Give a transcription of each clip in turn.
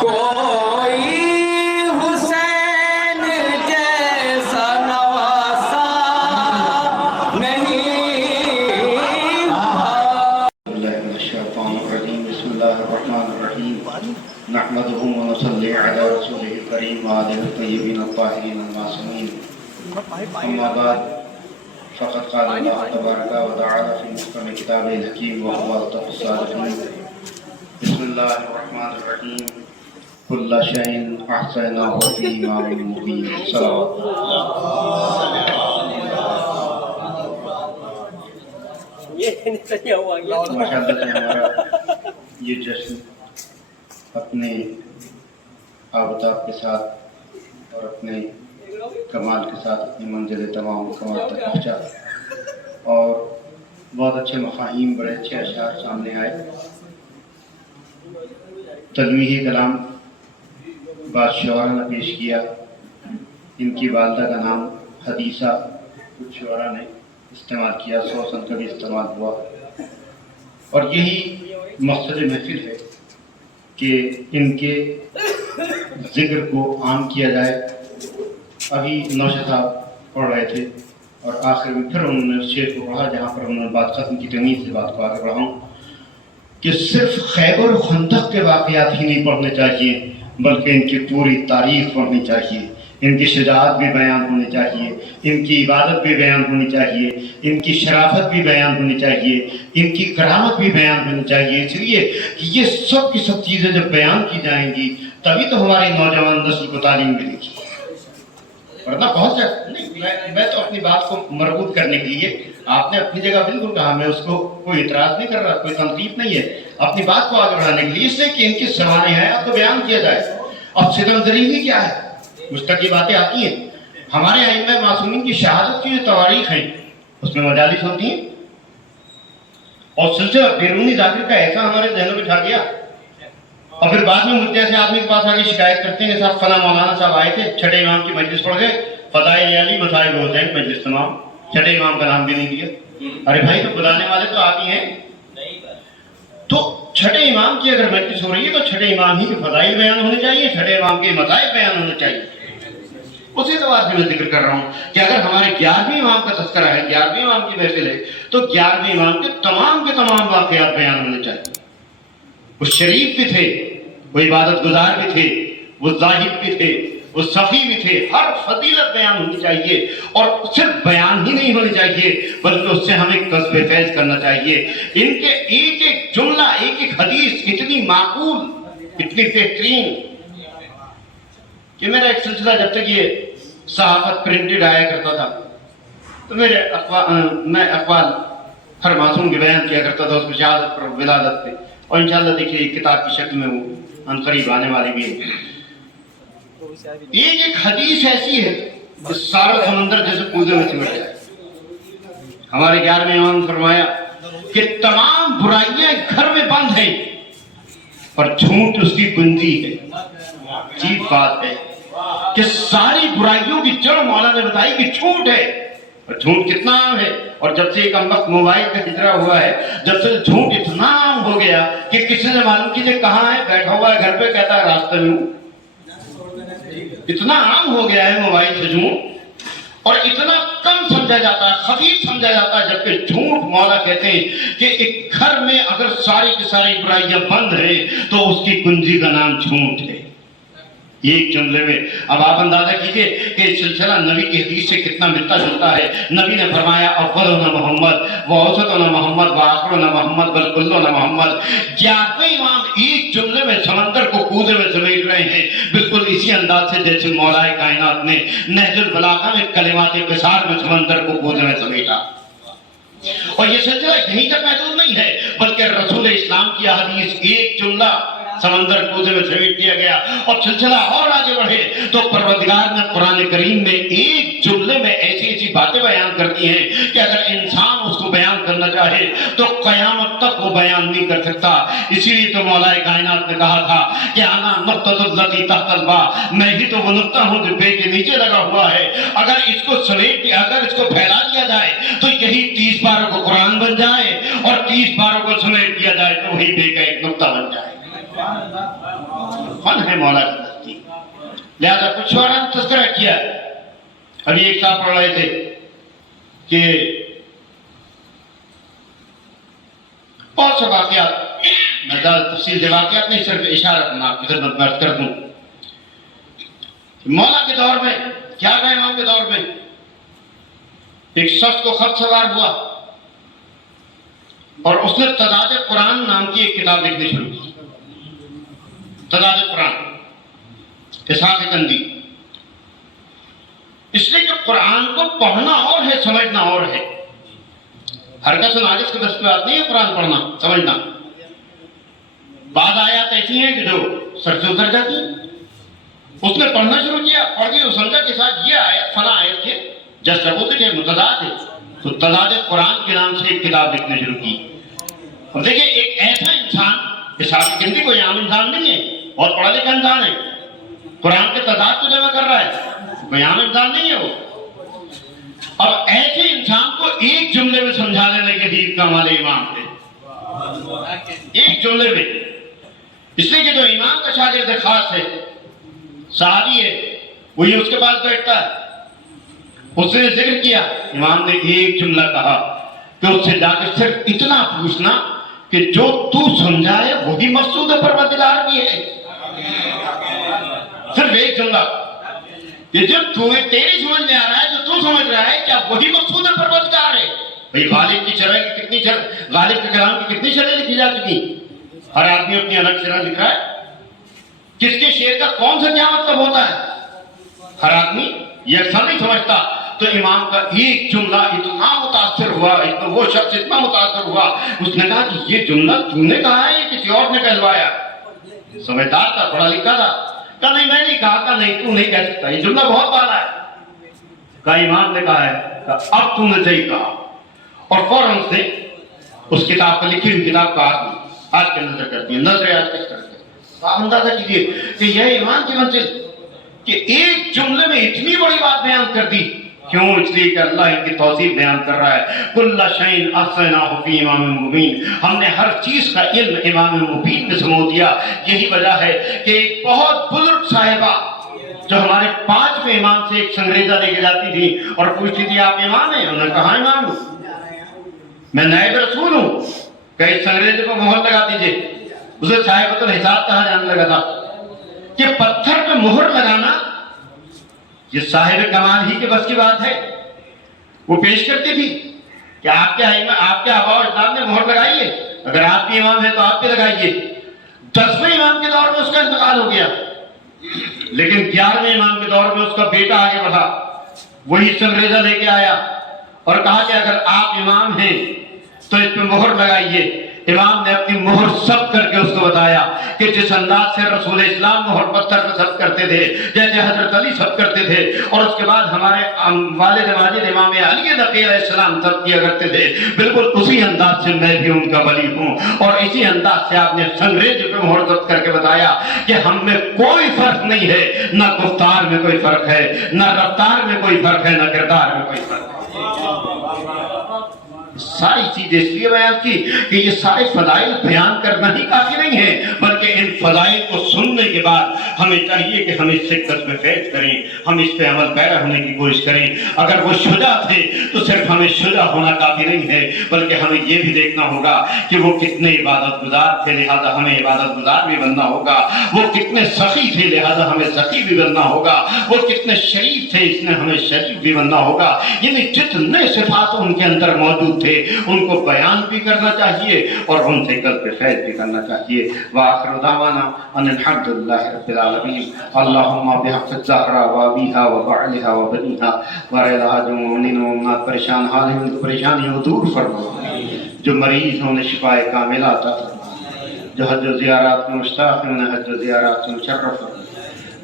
کوئی حسین جیسا نواسا نہیں بسم اللہ الرحمن الرحیم نحمده ونصلی علی رسوله الکریم وآلہ الطیبین الطاہرین المعصومین اما بعد فقد قال اللہ تبارک و تعالی فی محکم کتابہ الحکیم وهو اصدق الصادقین بسم اللہ الرحمن الرحیم کل شیء احصیناہ فی امام مبین صلوات ماشاءاللہ سے ہمارا یہ جشن اپنے آفتاب کے ساتھ اور اپنے کمال کے ساتھ اپنی منزل تمام کمال تک پہنچا اور بہت اچھے مفاہیم بڑے اچھے اشعار سامنے آئے. تنویہ کلام بعض شعراء نے پیش کیا. ان کی والدہ کا نام حدیثہ کچھ شعراء نے استعمال کیا، سوسن کا بھی استعمال ہوا، اور یہی مقصد محفل ہے کہ ان کے ذکر کو عام کیا جائے. ابھی نوشہ صاحب پڑھ رہے تھے اور آخر میں پھر انہوں نے اس شعر کو پڑھا جہاں پر انہوں نے بات ختم کی. تمیز سے بات کو آگے بڑھاؤں کہ صرف خیبر و خندق کے واقعات ہی نہیں پڑھنے چاہیے بلکہ ان کی پوری تاریخ پڑھنی چاہیے. ان کی شجاعت بھی بیان ہونی چاہیے، ان کی عبادت بھی بیان ہونی چاہیے، ان کی شرافت بھی بیان ہونی چاہیے، ان کی کرامت بھی بیان ہونی چاہیے. اس لیے کہ یہ سب کی سب چیزیں جب بیان کی جائیں گی تبھی تو ہماری نوجوان نسل کو تعلیم ملے گی. ورنہ بہت نہیں، میں تو اپنی بات کو مربوط کرنے کے لیے آپ نے اپنی جگہ بالکل کہا، میں اس کو کوئی اعتراض نہیں کر رہا، کوئی تنقید نہیں ہے. اپنی بات کو آگے بڑھانے کے لیے اس لیے کہ ان کی سوانح ہیں اب تو بیان کیا جائے. اب ستم ذریعی کیا ہے؟ مستقی باتیں آتی ہیں. ہمارے ائمہ معصومین کی شہادت کی جو تواریخ ہیں اس میں مجالس ہوتی ہیں اور سلسلہ بیرونی ذاکر کا ایسا ہمارے ذہنوں میں اٹھا گیا اور پھر بعد میں مجھے سے آدمی کے پاس آگے شکایت کرتے ہیں صاحب فلاں مولانا صاحب آئے تھے، چھٹے امام کی مجلس پڑھ گئے، فضائل علی مسائل حسین مجلس تمام، چھٹے امام کا نام بھی نہیں دیا. ارے بھائی تو بلانے والے تو آپ ہی ہیں. تو چھٹے امام کی اگر مجلس ہو رہی ہے تو چھٹے امام ہی کے فضائل بیان ہونے چاہیے، چھٹے امام کے مسائل بیان ہونے چاہیے. اسی اعتبار سے میں ذکر کر رہا ہوں کہ اگر ہمارے 11ویں امام کا تذکرہ ہے، 11ویں امام کی محفل ہے تو 11ویں امام کے تمام واقعات بیان ہونے چاہیے. وہ شریف بھی تھے، وہ عبادت گزار بھی تھے، وہ زاہد بھی تھے، وہ سخی بھی تھے. ہر فضیلت بیان ہونی چاہیے اور صرف بیان ہی نہیں ہونی چاہیے بلکہ اس سے ہمیں کسب فیض کرنا چاہیے. ان کے ایک ایک جملہ، ایک ایک حدیث اتنی معقول، اتنی بہترین کہ میرا ایک سلسلہ جب تک یہ صحافت پرنٹڈ آیا کرتا تھا تو میں اقوال ہر معصوم کے بیان کیا کرتا تھا اس کو شہادت پر، ولادت پہ، اور انشاءاللہ دیکھیے ایک کتاب کی شکل میں وہ عنقریب آنے والی بھی ہے. ایک ایک حدیث ایسی ہے جو سارا سمندر جیسے کوزے میں سمٹ جائے. ہمارے 11ویں امام نے فرمایا کہ تمام برائیاں گھر میں بند ہیں اور جھوٹ اس کی کنجی ہے. عجیب بات ہے کہ ساری برائیوں کی جڑ مولا نے بتائی کہ جھوٹ ہے. اور جھوٹ کتنا عام ہے، اور جب سے ایک وقت موبائل کا ہجرا ہوا ہے جب سے جھوٹ اتنا عام ہو گیا کہ کسی نے معلوم کیجیے کہاں ہے، بیٹھا ہوا ہے گھر پہ، کہتا ہے راستے میں ہوں. اتنا عام ہو گیا ہے موبائل سے جھوٹ، اور اتنا کم سمجھا جاتا ہے، خفیف سمجھا جاتا ہے. جبکہ جھوٹ مولا کہتے ہیں کہ ایک گھر میں اگر ساری کی ساری برائیاں بند ہیں تو اس کی کنجی کا نام جھوٹ ہے. ایک جملے میں اب آپ اندازہ کیجئے کہ سلسلہ نبی کی حدیث سے کتنا ملتا جلتا ہے. نبی نے فرمایا اولنا محمد و اوسطنا محمد و آخرنا محمد بل کلنا محمد. 11ویں امام ایک جملے میں سمندر کو کوزے میں سمیٹ رہے ہیں، بالکل اسی انداز سے جیسے مولا کائنات نے نہج البلاغہ میں کلمات قصار میں سمندر کو کوزے میں سمیٹا. اور یہ سلسلہ یہیں تک محدود نہیں ہے بلکہ رسول اسلام کی حدیث ایک جملہ سمندر کوزے میں سمیٹ دیا گیا. اور سلسلہ اور آگے بڑھے تو پروردگار نے قرآن کریم میں ایک جملے میں ایسی ایسی باتیں بیان کرتی ہیں کہ اگر انسان اس کو بیان کرنا چاہے تو قیامت تک وہ بیان نہیں کر سکتا. اسی لیے تو مولا کائنات نے کہا تھا کہ انا نقطۃ التی تحت الباء، میں ہی تو وہ نقطہ ہوں جو بے کے نیچے لگا ہوا ہے. اگر اس کو سمیٹ دیا، اگر اس کو پھیلا دیا جائے تو یہی 30 پاروں کو قرآن بن جائے، اور 30 پاروں کو سمیٹ دیا جائے تو وہی بے کا ایک نقطہ بن جائے. فن ہے مولا کی تخلیق. لہذا کچھ شعراء نے تذکرہ کیا. ابھی ایک صاحب پڑھ رہے تھے کہ بہت سے واقعات، میں زیادہ تفصیل سے واقعات نہیں، صرف اشارہ میں آپ کی خدمت میں عرض کر دوں. مولا کے دور میں کیا گئے، امام کے دور میں ایک شخص کو خط سوار ہوا اور اس نے تضاد قرآن نام کی ایک کتاب لکھنی شروع کی. تضاد قرآن، اسحاق کندی. اس لیے کہ قرآن کو پڑھنا اور ہے، سمجھنا اور ہے. ہر کس ناجس کے بس کی بات نہیں ہے قرآن پڑھنا سمجھنا. بعض آیات ایسی ہیں کہ جو سر سے اتر جاتی ہیں. اس نے پڑھنا شروع کیا، پڑھ کے سمجھا کہ صاحب یہ آیت فلاں آیت کے جس ثبوت کے متضاد ہے، تو تضاد قرآن کے نام سے ایک کتاب لکھنے شروع کی. اور دیکھیں ایک ایسا انسان، اسحاق کندی کوئی عام انسان نہیں ہے، بہت پڑھا لکھا انسان ہے، قرآن کے تضاد کو جمع کر رہا ہے، کوئی عام انسان نہیں ہے وہ. اب ایسے انسان کو ایک جملے میں سمجھا لینے کے لیے کام والے امام تھے، ایک جملے میں. اس لیے کہ جو امام کا شاگرد خاص ہے، صحابی ہے، وہی اس کے پاس بیٹھتا ہے. اس نے ذکر کیا، امام نے ایک جملہ کہا کہ اس سے جا کے صرف اتنا پوچھنا کہ جو تو سمجھائے وہی مقصود پروردگار بھی ہے. صرف ایک جملہ کہ جب تیری سمجھ میں آ رہا ہے، جو تو سمجھ رہا ہے، کیا وہی مقصود پروردگار ہے؟ بھئی غالب کی شرح کی کتنی غالب کے کلام کی کتنی شرح لکھی جا چکی؟ ہر آدمی اپنی الگ شرح لکھ رہا ہے. کس کے شعر کا کون سا کیا مطلب ہوتا ہے ہر آدمی یکساں نہیں سمجھتا. تو امام کا ایک جملہ اتنا متاثر ہوا، وہ شخص اتنا متاثر ہوا، اس نے کہا کہ یہ جملہ تو نے کہا ہے یا کسی اور نے کہلوایا؟ سمجھدار تھا، پڑھا لکھا تھا. کہا نہیں میں نہیں کہا. کہا نہیں تو نہیں کہہ سکتا، یہ جملہ بہت بڑا ہے. کہا امام نے کہا ہے. کہا اب تو نے صحیح کہا. اور فوراً سے اس کتاب پر لکھی ہوئی کتاب کا آج کے نظر کرتی ہے، نظر آج کس کرتے ہیں. آپ اندازہ کیجیے کہ یہ ایمان کی منزل کہ ایک جملے میں اتنی بڑی بات بیان کر دی. کیوں؟ اس لیے کہ اللہ ان کی توصیف بیان کر رہا ہے، کل شیء احصیناہ فی امام مبین. ہم نے ہر چیز کا علم امام مبین میں سمو دیا. یہی وجہ ہے کہ ایک بہت بزرگ صاحبہ جو ہمارے 5ویں امام سے ایک سنگریزہ لے کے جاتی تھی اور پوچھتی تھی آپ امام ہیں؟ انہوں نے کہا امام ہوں، میں نائب رسول ہوں. کہ اس سنگریزے کو مہر لگا دیجئے. اسے صاحبۃ الحساب کہا جانے لگا تھا کہ پتھر پہ مہر لگانا یہ صاحب کمال ہی کے بس کی بات ہے. وہ پیش کرتی تھی کہ آپ کے آباء و اجداد نے مہر لگائی ہے، اگر آپ بھی امام ہیں تو آپ بھی لگائیے. 10ویں امام کے دور میں اس کا انتقال ہو گیا، لیکن 11ویں امام کے دور میں اس کا بیٹا آگے بڑھا. وہی سنگریزہ لے کے آیا اور کہا کہ اگر آپ امام ہیں تو اس پہ مہر لگائیے. امام نے اپنی مہر ثبت کر کے اس کو بتایا کہ جس انداز سے رسول اسلام مہر پتھر پہ ثبت کرتے تھے، جیسے حضرت علی ثبت کرتے تھے، اور اس کے بعد ہمارے والد ماجد امام علی نقی علیہ السلام ثبت کیا کرتے تھے، بالکل اسی انداز سے میں بھی ان کا ولی ہوں. اور اسی انداز سے آپ نے سنگریز پہ مہر ثبت کر کے بتایا کہ ہم میں کوئی فرق نہیں ہے، نہ گفتار میں کوئی فرق ہے، نہ رفتار میں کوئی فرق ہے، نہ کردار میں کوئی فرق ہے. ساری چیزیں اس لیے بیان کی کہ یہ سارے فضائل بیان کرنا ہی کافی نہیں ہے، بلکہ ان فضائل کو سننے کے بعد ہمیں چاہیے کہ ہم اس سے قدم فیض کریں، ہم اس پہ عمل پیرا ہونے کی کوشش کریں. اگر وہ شجاع تھے تو صرف ہمیں شجاع ہونا کافی نہیں ہے، بلکہ ہمیں یہ بھی دیکھنا ہوگا کہ وہ کتنے عبادت گزار تھے، لہذا ہمیں عبادت گزار بھی بننا ہوگا. وہ کتنے سخی تھے، لہذا ہمیں سخی بھی بننا ہوگا. وہ کتنے شریف تھے، اس نے ہمیں شریف بھی بننا ہوگا. یعنی جتنے صفات ان کے اندر موجود تھے ان کو بیان بھی کرنا چاہیے اور ان سے قلب فیض بھی کرنا چاہیے. وآخر دعوانا ان الحمد للہ رب العالمین. اللہم بحق الزہرا وابیہا وبعلہا وبنیہا ورضا جو مومنین و مومنات پریشان حال ہیں ان کو پریشانیوں دور فرما، جو مریض ہیں انہیں شفاء کاملہ عطا فرما، جو حج و زیارات میں مشتاق ہیں انہیں حج و زیارات میں مشرف فرما.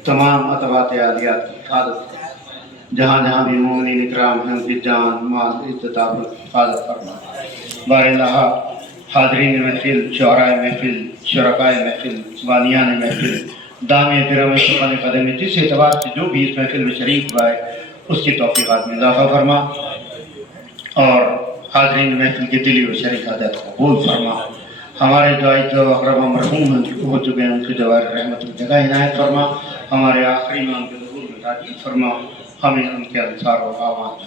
تمام اتباعت عالیات کی حفاظت، جہاں جہاں بھی مومنین اکرام ہیں ان کی جان مال عزت آبرو کی حفاظت فرما. بار اللہ حاضرین محفل، شعراء محفل، شرکاء محفل، بانیان محفل، دامی کرم سخن قدم، جس اعتبار سے جو بھی اس محفل میں شریک ہوا ہے اس کی توفیقات میں اضافہ فرما اور حاضرین محفل کی دلی و شریک حاجات قبول فرما. ہمارے دعائی جو اقربا مرحوم ہو چکے ہیں ان کی جوار رحمت کی جگہ عنایت فرما. ہمارے آخری امام کے ظہور میں تعجیل فرما. ہمیں ان کے انصار و اعوان